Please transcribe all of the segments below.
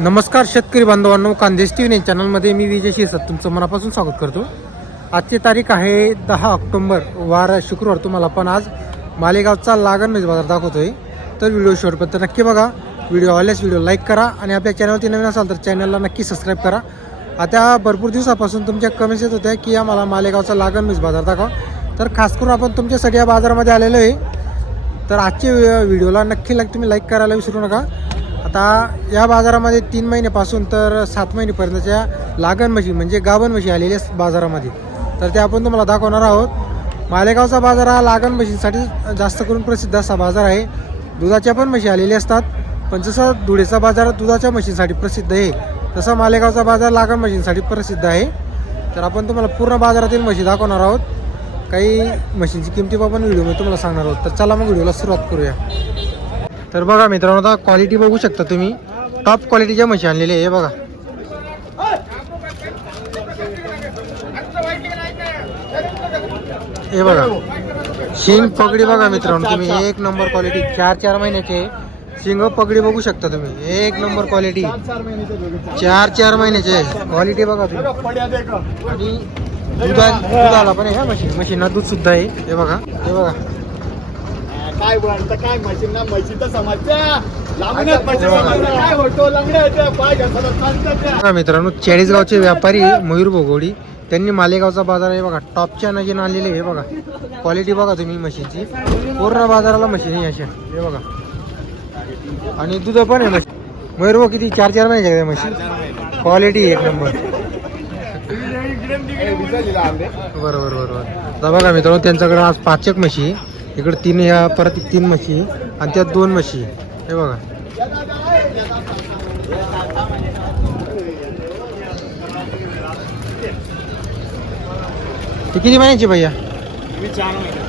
नमस्कार शेतकरी बांधवांनो कांदेश टी व्ही चॅनलमध्ये मी विजय शिरसाट. तुमचं मनापासून स्वागत करतो. आजची तारीख आहे दहा ऑक्टोंबर वार शुक्रवार. तुम्हाला पण आज मालेगावचा लागण म्हणजे बाजार दाखवतोय. तर व्हिडिओ शेवटपर्यंत नक्की बघा. व्हिडिओ आवडल्यास व्हिडिओ लाईक करा आणि आपल्या चॅनलवरती नवीन असाल तर चॅनलला नक्की सबस्क्राईब करा. आता भरपूर दिवसापासून तुमच्या कमेंट्स येत होत्या की आम्हाला मालेगावचा लागण म्हणजे बाजार दाखवा. तर खास करून आपण तुमच्यासाठी या बाजारामध्ये आलेलो आहे. तर आजच्या व्हिडिओला नक्की लाईक तुम्ही लाईक करायला विसरू नका. आता या बाजारामध्ये तीन महिन्यापासून तर सात महिन्यापर्यंतच्या लागण म्हशी म्हणजे गाभण म्हशी आलेल्या बाजारामध्ये. तर ते आपण तुम्हाला दाखवणार आहोत. मालेगावचा बाजार हा लागण म्हशींसाठी जास्त करून प्रसिद्ध असा बाजार आहे. दुधाच्या पण म्हशी आलेल्या असतात. पण जसं धुळेचा बाजार दुधाच्या म्हशींसाठी प्रसिद्ध आहे तसा मालेगावचा बाजार लागण म्हशींसाठी प्रसिद्ध आहे. तर आपण तुम्हाला पूर्ण बाजारातील म्हशी दाखवणार आहोत. काही मशीनची किमती पण व्हिडिओमध्ये तुम्हाला सांगणार आहोत. तर चला मग व्हिडिओला सुरुवात करूया. तर बघा मित्रांनो आता क्वालिटी बघू शकता तुम्ही. टॉप क्वालिटीच्या म्हशी आणलेली आहे हे बघा. हे बघा. शिंग पगडी बघा मित्रांनो तुम्ही. एक नंबर क्वालिटी चार चार महिन्याचे शिंग पगडी बघू शकता तुम्ही. एक नंबर क्वालिटी चार चार महिन्याचे क्वालिटी बघा तुम्ही. आणि दुधा दुधाला पण आहे ह्या मशीन मशीनला दूध सुद्धा आहे. हे बघा. हे बघा. काय म्हणतं काय म्हशींना म्हशीचं समजत्या लांबूनच म्हशी समजतं. काय होतो लंगड्याचं पाय घासायला सांगतात त्या. बघा मित्रांनो चाळीसगावचे व्यापारी मयूर भोगोडी त्यांनी मालेगावचा बाजार आहे बघा टॉपच्या नजीन आणलेले हे बघा. क्वालिटी बघा तुम्ही म्हशीची. पूर्ण बाजाराला मशीन आहे अशा. हे बघा. आणि दूध पण आहे म्हशी. मयूर भाऊ किती? चार चार महिन्याचे आहे म्हशी. क्वालिटी एक नंबर. बरोबर बरोबर. बघा मित्रांनो त्यांच्याकडे आज पाचक म्हशी. आहे. इकडे तीन या परत तीन म्हशी. आणि त्यात दोन म्हशी. हे बघा ती किती महिन्याची भैया.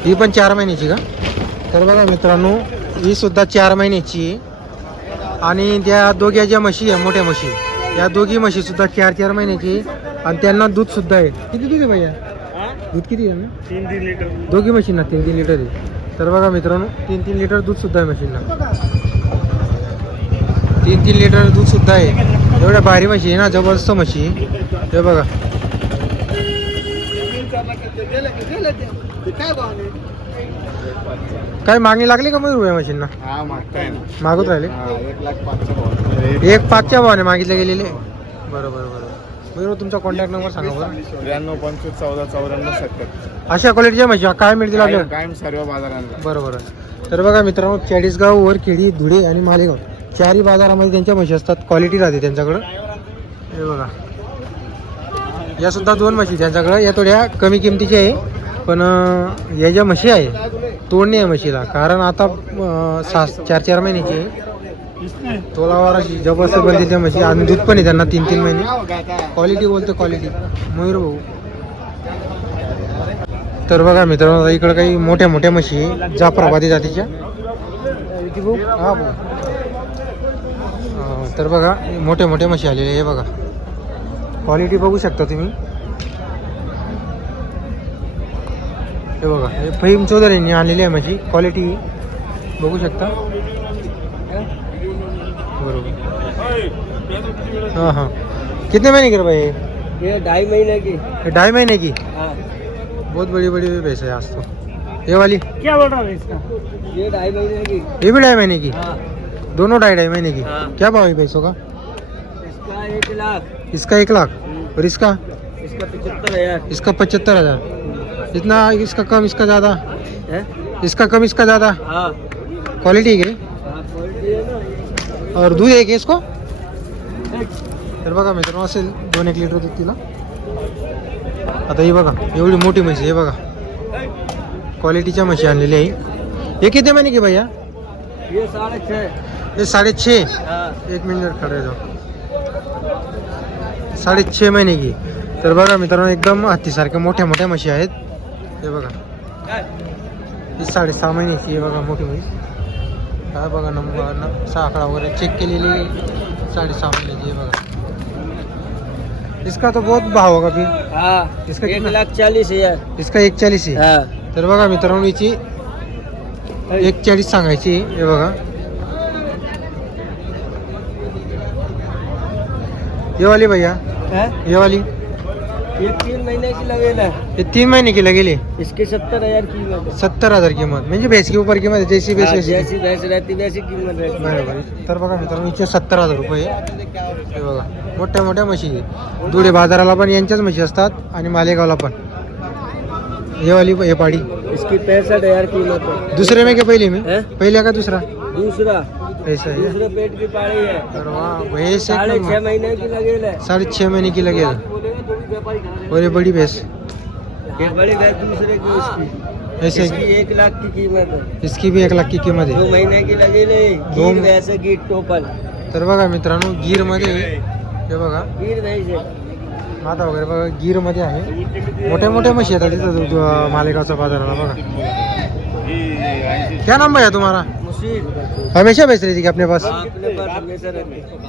ही पण चार महिन्याची का तर बघा मित्रांनो ही सुद्धा चार महिन्याची आहे. आणि त्या दोघ्या ज्या म्हशी आहे मोठ्या म्हशी या दोघी म्हशी सुद्धा चार चार महिन्याची आहे. आणि त्यांना दूध सुद्धा आहे किती दूध आहे भैया? दूध किती आहे ना तीन तीन लिटर दोघी मशीनना तीन तीन लिटर आहे तर बघा मित्रांनो तीन तीन लिटर दूध सुद्धा आहे मशीनला तीन तीन लिटर दूध सुद्धा आहे. एवढ्या भारी म्हशी आहे ना जबरदस्त म्हशी बघा. ते. ते काय मागणी लागली का मशीनना हा मागताय ना. मागत राहिले. एक पाचच्या भावाने मागितले गेलेले? बरोबर बरोबर मयूर तुमचा कॉन्टॅक्ट नंबर सांगा बरं. त्र्याण्णव पंचवीस चौदा चौऱ्याण्णव सत्तर अशा क्वालिटीच्या म्हशी काय मिळतील आपल्याला? कायम सर्व बाजारांना. बरोबर तर बघा मित्रांनो चाळीसगाव वरखेडी धुळे आणि मालेगाव चारही बाजारामध्ये त्यांच्या म्हशी असतात. क्वालिटी राहते त्यांच्याकडं. हे बघा. या सुद्धा दोन म्हशी त्यांच्याकडं. या थोड्या कमी किमतीच्या आहे. पण अं, या ज्या म्हशी आहे तोडणे आहे म्हशीला. कारण आता अं, सहा चार चार महिन्याची आहे. तोलावर अशी जबरदस्त बनते त्या म्हशी आणि दूध पण आहे त्यांना तीन तीन महिने. क्वालिटी बोलतो क्वालिटी मयूर भाऊ. तर बघा मित्रांनो इकडं काही मोठ्या मोठ्या म्हशी आहे, जाफराबादी जातीच्या. हा भाऊ. तर बघा मोठ्या मोठ्या म्हशी आलेल्या आहे हे बघा. क्वालिटी बघू शकता तुम्ही. हे बघा हे फहीम चौधरींनी आणलेली आहे म्हशी. क्वालिटी बघू शकता. बरोबर हाँ हाँ। कितने महीने की भाई ये? ये ढाई महीने की। ढाई महीने की? हाँ। बहुत बड़ी बड़ी भैंस है आज तो। ये वाली? क्या बोल रहा है इसका? ये ढाई महीने की। ये भी ढाई महीने की? हाँ। दोनों ढाई ढाई महीने की? हाँ। क्या भाव है भैंसों का? इसका एक लाख। इसका एक लाख? और इसका? इसका पचहत्तर हज़ार। इसका पचहत्तर हज़ार। इतना इसका कम इसका ज़्यादा? इसका कम इसका ज़्यादा? हाँ। क्वालिटी है और दूध आहे का इसको? तर बघा मित्रांनो असेल दोन एक लिटर दूध तिला आता ही बघा एवढी मोठी म्हशी आहे बघा. क्वालिटीच्या म्हशी आणलेली आहे हे. किती महिने की भैया? ये साढ़े छः साढ़े हाँ. एक मिनिट खडे जाऊ. साडे छे महिने की. तर बघा मित्रांनो एकदम हत्तीसारख्या मोठ्या मोठ्या म्हशी आहेत. हे बघा. ही साडेसहा महिन्याची आहे बघा मोठी म्हैस. काय बघा नंबर न साखळा वगैरे चेक केलेली साडेसहा महिन्याची आहे बघा. इसका तो बहुत भाव होगा फिर. हाँ इसका एक लाख चालीस हज़ार. इसका एक चाळीस आहे. हाँ. तर बघा मित्रांनो हिची एक चाळीस सांगायची हे बघा. ये वाली भैया. ये वाली. ये तीन महीने की लगेगा ये तीन महीने की लगेली इसकी सत्तर हजार कीमत सत्तर हजार किंमत. म्हणजे भैंस की ऊपर किंमत जैसी भैंस जैसी भैंस रहती वैसी कीमत रहती बरोबर. तर बघा मित्रांनो इथे सत्तर हजार रुपये हे बघा मोठ्या मोठ्या म्हशी. धुळे बाजाराला पण यांच्याच म्हशी असतात आणि मालेगावला पण. हे वाली हे पाडी. इसकी पैंसठ हजार कीमत दुसरे में क्या पहिले में? हैं? पहिल्या का दुसरा? दूसरा. ऐसा है दूसरे पेट की पाड़ी है भैंस साढ़े नंबर. महीने की लगेगा साढ़े छः महीने की लगेगा और ये बड़ी भैंस। ये बड़ी भैंस दूसरे की इसकी ऐसे इसकी एक लाख की कीमत है। इसकी भी एक लाख की किंमत दो आहे महीने की लगेगी दो- गिर भैंस है गिर टोपल तर बघा मित्रांनो गिरमध्ये हे बघा। गिर भैंस है माता वगैरे बघा गिरमध्ये आहे. मोठ्या मोठ्या म्हशी येतात तिथं दु- दु- मालेगावच्या बाजाराला बघा. क्या नंबर है तुम्हारा? हमेशा बेच रही थी अपने पास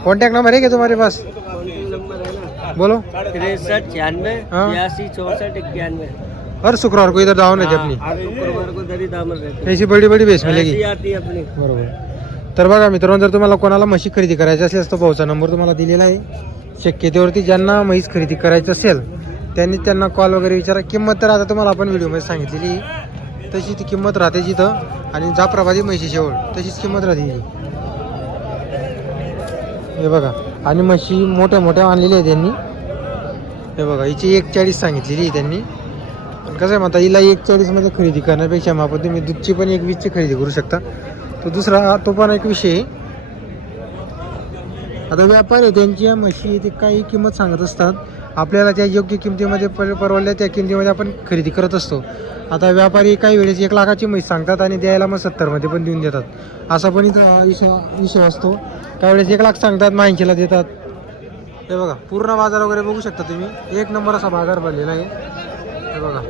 कॉन्टैक्ट नंबर है क्या तुम्हारे पास कॉन्टेक्ट नंबर है ना बोलो। तिरसठ छियानवे। बयासी चौसठ इक्यानवे। हर शुक्रवार को इधर दावण येते अपनी शुक्रवार को रहते ऐसी बड़ी बड़ी बेच मिलेगी। ऐसी आती है अपनी। बरोबर। तर बघा मित्रांनो जर तुम्हाला कोणाला म्हशी खरेदी करायची असेल तर भाऊचा नंबर तुम्हाला दिलेला आहे. शक्यतेवरती ज्यांना म्हैस खरेदी करायची असेल त्यांनी त्यांना कॉल वगैरे विचारा. किंमत तर आता तुम्हाला आपण व्हिडिओमध्ये सांगितलेली. तशी ती किंमत राहते जिथं आणि जाप्रवादी म्हशी शेवट तशीच किंमत राहते. हे बघा. आणि म्हशी मोठ्या मोठ्या आणलेल्या आहेत त्यांनी. हे बघा हिची एक चाळीस सांगितलेली आहे त्यांनी. पण कसं आहे म्हणता हिला एक चाळीसमध्ये खरेदी करण्यापेक्षा मग आपण तुम्ही दूधची पण एक वीसची खरेदी करू शकता. तो दुसरा तो पण एक विषय आहे. आता व्यापारी आहे, त्यांची या म्हशी ते काही किंमत सांगत असतात. आपल्याला त्या योग्य किमतीमध्ये पर परवडल्या त्या किमतीमध्ये आपण खरेदी करत असतो. आता व्यापारी काही वेळेस एक लाखाची म्हैस सांगतात आणि द्यायला मग सत्तरमध्ये पण देऊन देतात. असा पण इथं हा विषय विषय असतो. काही वेळेस एक लाख सांगतात मग ऐंशीला देतात. हे बघा पूर्ण बाजार वगैरे बघू शकता तुम्ही. एक नंबर असा बाजार भरलेला आहे. हे बघा.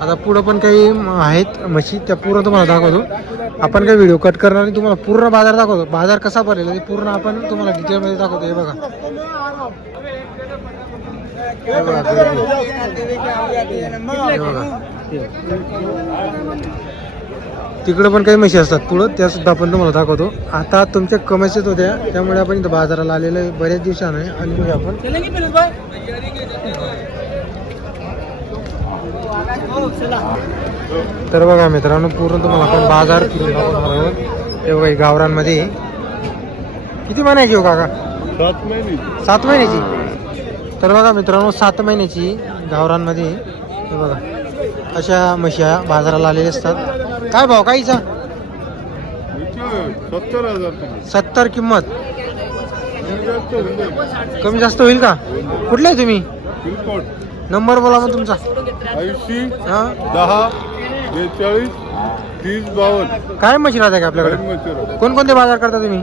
आता पुढं पण काही आहेत म्हशी त्या पूर्ण तुम्हाला दाखवतो. आपण काही व्हिडिओ कट करणार आणि तुम्हाला पूर्ण बाजार दाखवतो. बाजार कसा भरलेला ते पूर्ण आपण तुम्हाला डिटेलमध्ये दाखवतो. हे बघा. बघा. तिकडं पण काही म्हशी असतात पुढं त्या सुद्धा आपण तुम्हाला दाखवतो. आता तुमच्या कमेसेच होत्या त्यामुळे आपण इथं बाजाराला आलेलं आहे. बऱ्याच आहे. आणि मग आपण. तर बघा मित्रांनो पूर्ण तुम्हाला आपण बाजार फिरून दाखवणार आहोत. हे बघा गावरांमध्ये. किती महिन्याची हो काका? सात महिने. सात महिन्याची? तर बघा मित्रांनो सात महिन्याची गावरांमध्ये. हे बघा अशा म्हशी बाजाराला आलेल्या असतात. काय भाव काहीचा सत्तर हजार सत्तर किंमत. कमी जास्त होईल. का? कुठले आहे तुम्ही? नंबर बोला मग तुमचा. ऐंशी हां? दहा बेचाळीस तीस बावन्न. काय म्हशी राहते का आपल्याकडे? कोणकोणते बाजार करता तुम्ही?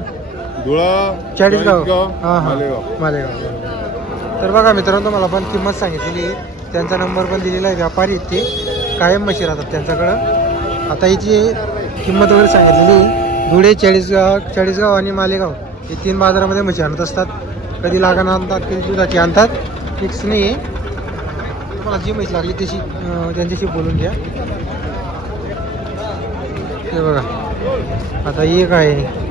धुळा चाळीसगाव. हां हां. मालेगाव. तर बघा मित्रांनो तुम्हाला पण किंमत सांगितलेली त्यांचा नंबर पण दिलेला आहे व्यापारी ते. कायम म्हशी राहतात त्यांच्याकडं. आता हिची किंमत वगैरे सांगितलेली धुळे चाळीसगाव चाळीसगाव आणि मालेगाव हे तीन बाजारामध्ये म्हशी आणत असतात. कधी लागण आणतात कधी दुधाची आणतात. फिक्स नाही आहे. तुम्हाला जी म्हैस लागली त्याशी त्यांच्याशी बोलून घ्या. हे बघा. आता एक आहे.